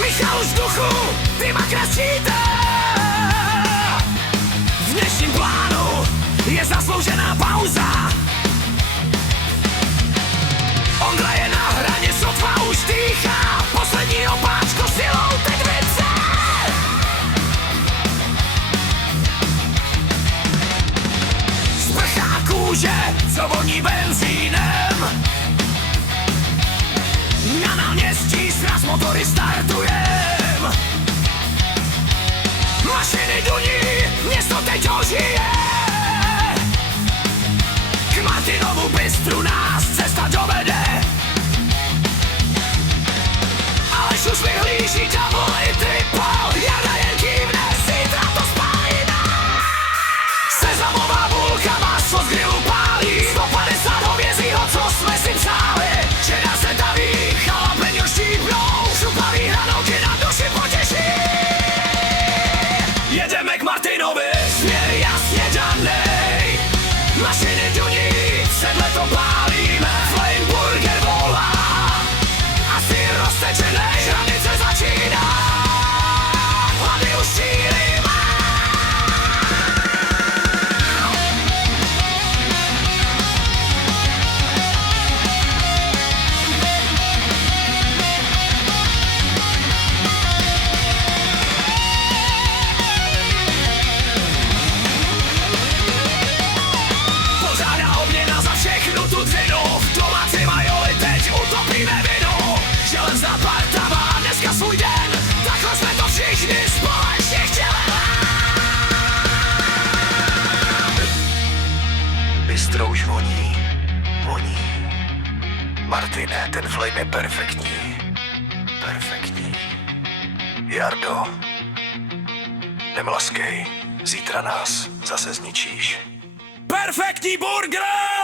Michal z duchu, ty ma kračíte. V dnešním plánu je zasloužená pauza. Ondra je na hraně, sotva už dýchá. Poslední opáčko silou teď více. Sprchá kůže, co voní benzínem. Na náměstí sraz motory startujem. Mašiny duní, město teď ožije. K Martinovu bistru nás cesta dovede. Aleš už vyhlíží double i triple. Jarda jen kývne, zítra to spálíme. Sezamová bulka maso z grilu pálí. 150 hovězího, co jsme si přáli. Čeda se daví, chalapeňo štípnou. Šupavý hranolky na duši potěší. Jedeme k Martinovi, směr jasně danej. Mašiny duní, sedle to pálíme. Flame burger volá a sír roztečenej. Hranice začíná, hlady už šíříme. Pořádá obměna za všechnu tu dřinu. V domácí majoli teď utopíme vinu. Železná parta má dneska svůj den. Takhle jsme to všichni společně chtěli. Bistro už voní, voní. Martine, ten flame je perfektní. Perfektní. Jardo, nemlaskej, zítra nás zase zničíš. Perfektní burger!